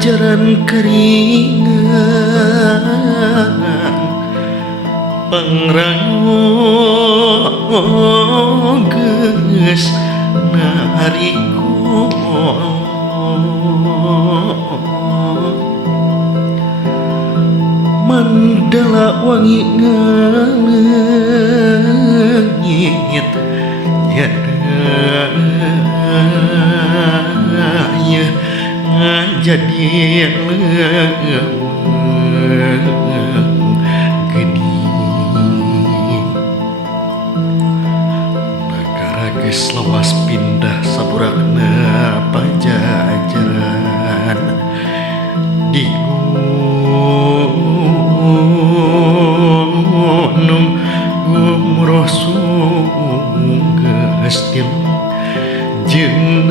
jaran keringan pangrango geus nariko mandala wangi ngalengit yadaya ngajadi geni negara geus lawas pindah saburakna pajajaran di gunung Rasul gestil jeung